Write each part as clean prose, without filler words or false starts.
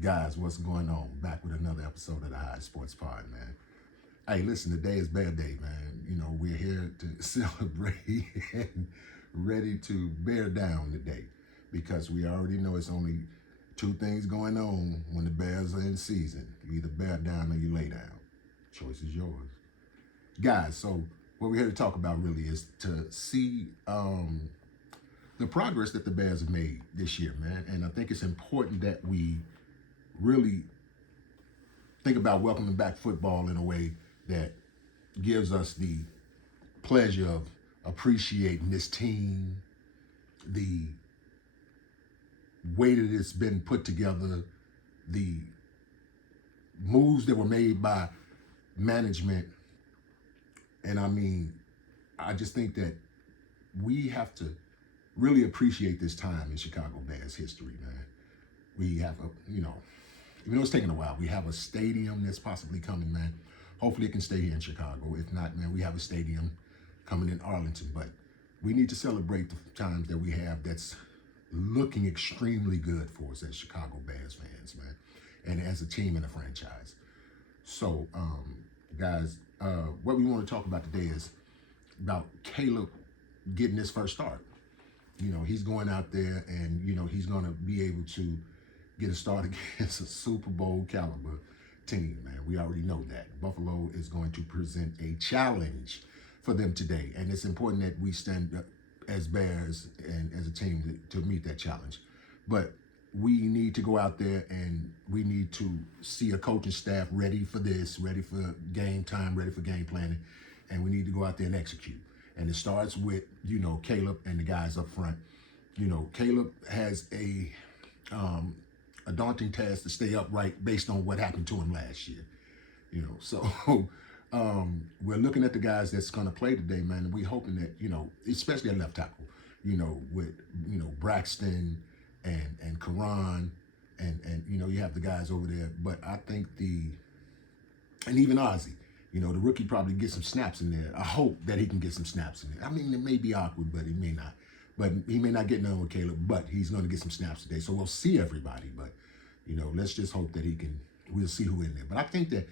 Guys, what's going on? Back with another episode of the High Sports Pod, man. Hey, listen, today is Bear Day, man. You know, we're here to celebrate and ready to bear down today because we already know it's only two things going on when the Bears are in season. You either bear down or you lay down. Choice is yours. Guys, so what we're here to talk about really is to see the progress that the Bears have made this year, man. And I think it's important that we really think about welcoming back football in a way that gives us the pleasure of appreciating this team, the way that it's been put together, the moves that were made by management. And I mean, I just think that we have to really appreciate this time in Chicago Bears history, man. We have even though it's taking a while, we have a stadium that's possibly coming, man. Hopefully it can stay here in Chicago. If not, man, we have a stadium coming in Arlington. But we need to celebrate the times that we have that's looking extremely good for us as Chicago Bears fans, man. And as a team and a franchise. So, guys, what we want to talk about today is about Caleb getting his first start. You know, he's going out there and, he's going to be able to get a start against a Super Bowl caliber team, man. We already know that. Buffalo is going to present a challenge for them today. And it's important that we stand up as Bears and as a team to meet that challenge. But we need to go out there and we need to see a coaching staff ready for this, ready for game time, ready for game planning. And we need to go out there and execute. And it starts with, Caleb and the guys up front. Caleb has a daunting task to stay upright based on what happened to him last year. So we're looking at the guys that's going to play today, man. And we're hoping that, especially at left tackle, with, Braxton and Karan and you have the guys over there. But I think and even Ozzie, the rookie probably gets some snaps in there. I hope that he can get some snaps in there. I mean, it may be awkward, but he may not. But he may not get none with Caleb, but he's going to get some snaps today. So we'll see everybody. But, let's just hope that we'll see who in there. But I think that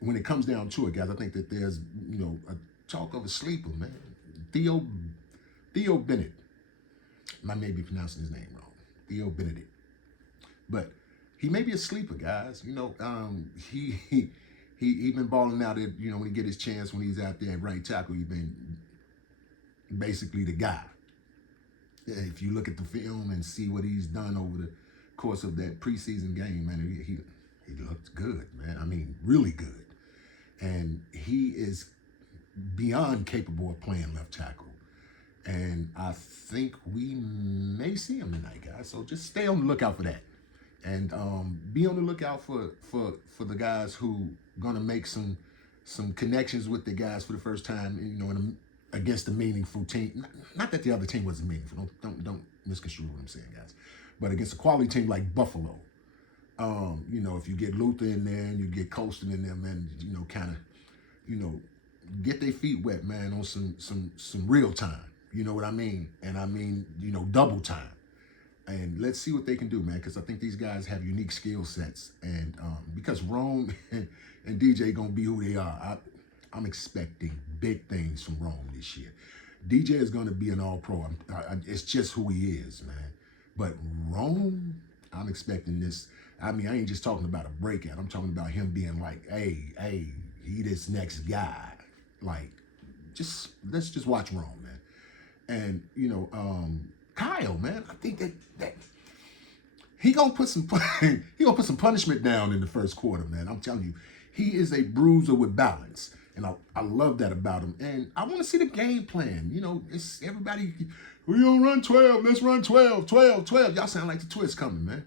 when it comes down to it, guys, I think that there's, a talk of a sleeper, man. Theo Bennett. I may be pronouncing his name wrong. Theo Benedict. But he may be a sleeper, guys. He been balling out at, when he get his chance, when he's out there at right tackle, he's been basically the guy. If you look at the film and see what he's done over the course of that preseason game, man, he looked good, man. I mean, really good. And he is beyond capable of playing left tackle. And I think we may see him tonight, guys. So just stay on the lookout for that. And be on the lookout for the guys who gonna make some connections with the guys for the first time, against a meaningful team. Not that the other team wasn't meaningful. Don't misconstrue what I'm saying, guys. But against a quality team like Buffalo, if you get Luther in there and you get Colston in there, man, get their feet wet, man, on some real time. You know what I mean? And I mean, double time. And let's see what they can do, man, because I think these guys have unique skill sets. And because Rome and DJ going to be who they are, I'm expecting big things from Rome this year. DJ is going to be an all-pro. It's just who he is, man. But Rome, I'm expecting this. I mean, I ain't just talking about a breakout. I'm talking about him being like, hey, he this next guy. Like, let's just watch Rome, man. And, Kyle, man, I think that he gonna put some punishment down in the first quarter, man. I'm telling you, he is a bruiser with balance, and I love that about him. And I want to see the game plan. It's everybody. We gonna run 12. Let's run 12. Y'all sound like the twist coming, man.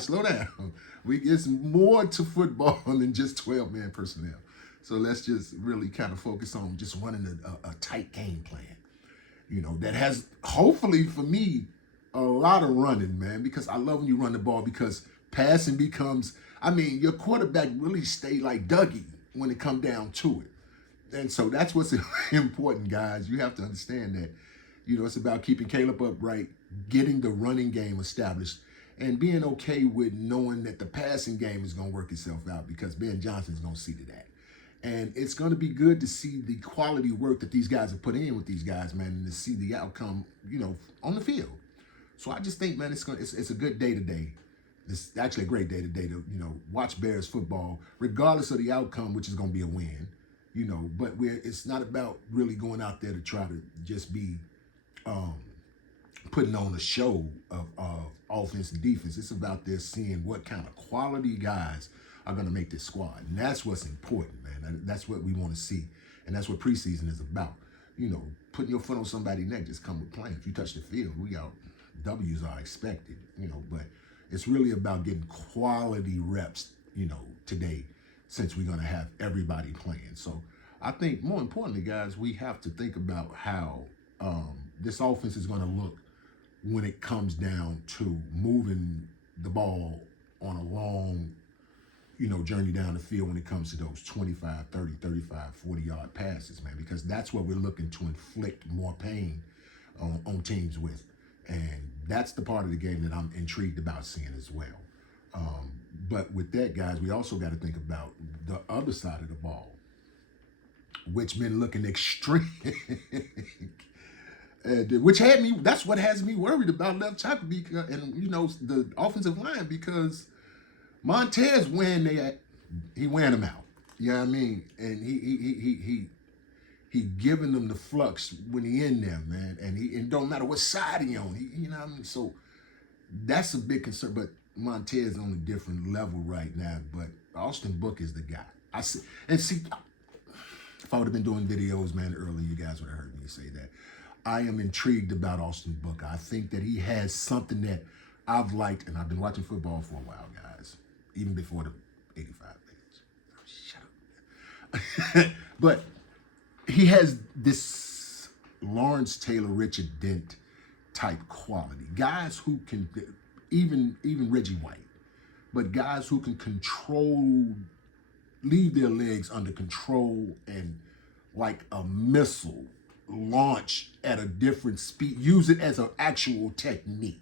Slow down. It's more to football than just 12-man personnel. So let's just really kind of focus on just running a tight game plan. That has, hopefully for me, a lot of running, man, because I love when you run the ball because passing becomes, your quarterback really stay like Dougie when it come down to it. And so that's what's important, guys. You have to understand that, it's about keeping Caleb upright, getting the running game established, and being okay with knowing that the passing game is going to work itself out because Ben Johnson is going to see to that. And it's going to be good to see the quality work that these guys have put in with these guys, man, and to see the outcome, on the field. So I just think, man, it's a good day today. It's actually a great day today to, watch Bears football, regardless of the outcome, which is going to be a win, But it's not about really going out there to try to just be putting on a show of offense and defense. It's about this seeing what kind of quality guys are going to make this squad. And that's what's important, man. That's what we want to see. And that's what preseason is about. Putting your foot on somebody's neck just come with playing. If you touch the field, we out. W's are expected, but it's really about getting quality reps, today, since we're going to have everybody playing. So I think more importantly, guys, we have to think about how this offense is going to look when it comes down to moving the ball on a long, journey down the field when it comes to those 25, 30, 35, 40-yard passes, man, because that's what we're looking to inflict more pain on teams with. And that's the part of the game that I'm intrigued about seeing as well. But with that, guys, we also got to think about the other side of the ball, which been looking extreme. Which that's what has me worried about left tackle and the offensive line, because Montez he wearing them out. You know what I mean? And he giving them the flux when he in there, man. And it don't matter what side he on. You know what I mean? So that's a big concern. But Montez on a different level right now. But Austin Book is the guy. If I would have been doing videos, man, earlier, you guys would have heard me say that. I am intrigued about Austin Book. I think that he has something that I've liked, and I've been watching football for a while, guys, even before the 85 days. Shut up. But he has this Lawrence Taylor, Richard Dent type quality. Guys who can, even Reggie White, but guys who can leave their legs under control and like a missile, launch at a different speed, use it as an actual technique.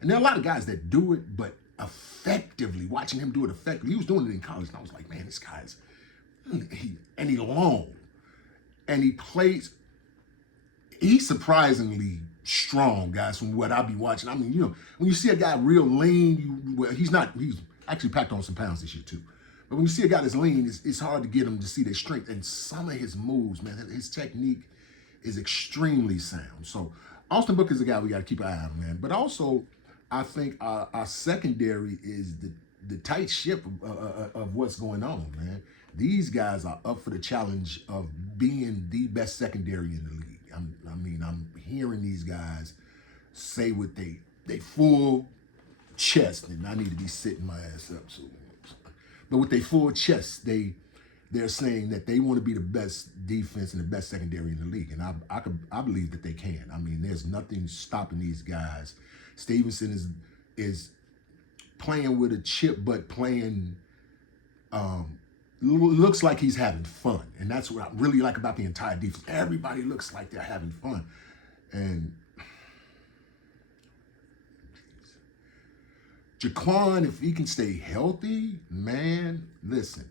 And there are a lot of guys that do it, but effectively, watching him do it effectively. He was doing it in college, and I was like, man, this guy's, he's long. And he's surprisingly strong, guys, from what I be watching. I mean, when you see a guy real lean, he's actually packed on some pounds this year too. But when you see a guy that's lean, it's hard to get him to see their strength. And some of his moves, man, his technique is extremely sound. So Austin Book is a guy we got to keep an eye on, man. But also, I think our secondary is the tight ship of what's going on, man. These guys are up for the challenge of being the best secondary in the league. I'm hearing these guys say with they full chest, and I need to be sitting my ass up. But with their full chest, they're saying that they want to be the best defense and the best secondary in the league, and I believe that they can. I mean, there's nothing stopping these guys. Stevenson is playing with a chip, but playing looks like he's having fun, and that's what I really like about the entire defense. Everybody looks like they're having fun, and Jaquan, if he can stay healthy, man, listen.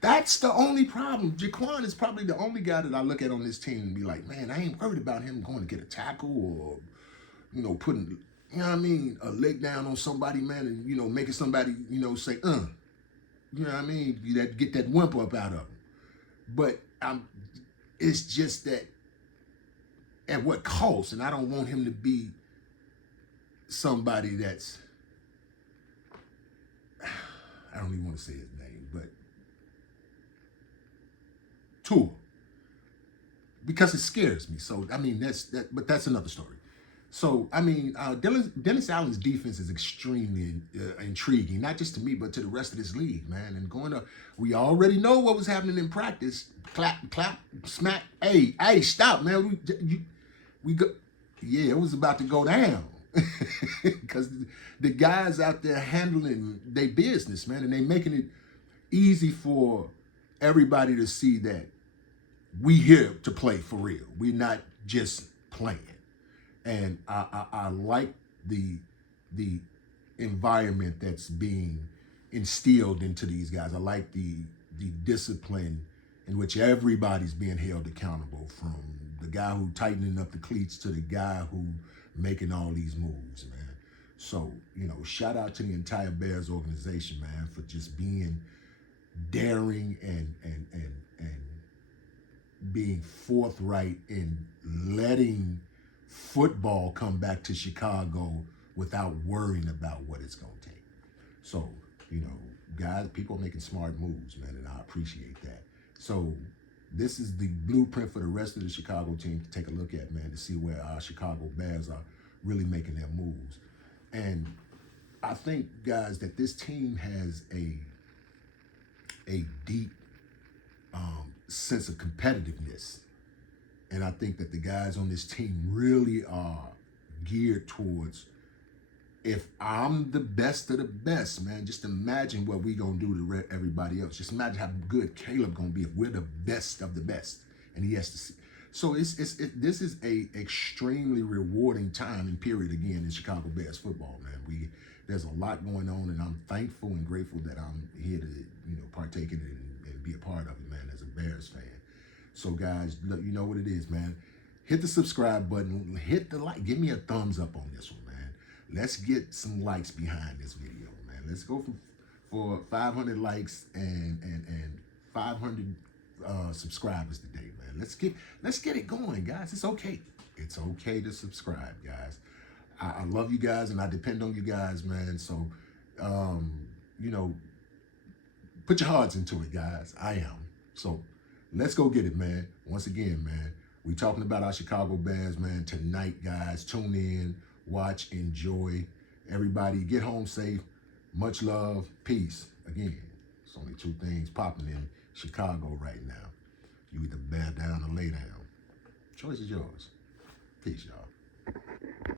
That's the only problem. Jaquan is probably the only guy that I look at on this team and be like, man, I ain't worried about him going to get a tackle or, putting, a leg down on somebody, man, and, making somebody, say, You know what I mean? You get that whimper up out of him. But it's just that at what cost? And I don't want him to be somebody that's, I don't even want to say his name, but Tua. Because it scares me. So, but that's another story. So, Dennis Allen's defense is extremely intriguing, not just to me, but to the rest of this league, man. And we already know what was happening in practice. Clap, smack. Hey, stop, man. We go. Yeah, it was about to go down. Because the guys out there handling their business, man, and they making it easy for everybody to see that we here to play for real. We're not just playing. And I like the environment that's being instilled into these guys. I like the discipline in which everybody's being held accountable, from the guy who tightening up the cleats to the guy who making all these moves, man. So, shout out to the entire Bears organization, man, for just being daring and being forthright in letting football come back to Chicago without worrying about what it's going to take. So, guys, people are making smart moves, man, and I appreciate that. So this is the blueprint for the rest of the Chicago team to take a look at, man, to see where our Chicago Bears are really making their moves. And I think, guys, that this team has a deep sense of competitiveness. And I think that the guys on this team really are geared towards, if I'm the best of the best, man, just imagine what we going to do to everybody else. Just imagine how good Caleb going to be if we're the best of the best. And he has to see. So this is a extremely rewarding time and period, again, in Chicago Bears football, man. There's a lot going on, and I'm thankful and grateful that I'm here to, partake in it and be a part of it, man, as a Bears fan. So, guys, you know what it is, man. Hit the subscribe button. Hit the like. Give me a thumbs up on this one, man. Let's get some likes behind this video, man. Let's go for 500 likes and 500 subscribers today, man. Let's get it going, guys. It's okay. It's okay to subscribe, guys. I love you guys, and I depend on you guys, man. So, put your hearts into it, guys. I am. So let's go get it, man. Once again, man, we talking about our Chicago Bears, man. Tonight, guys, tune in, watch, enjoy. Everybody get home safe. Much love. Peace. Again, it's only two things popping in Chicago right now. You either bear down or lay down. Choice is yours. Peace, y'all.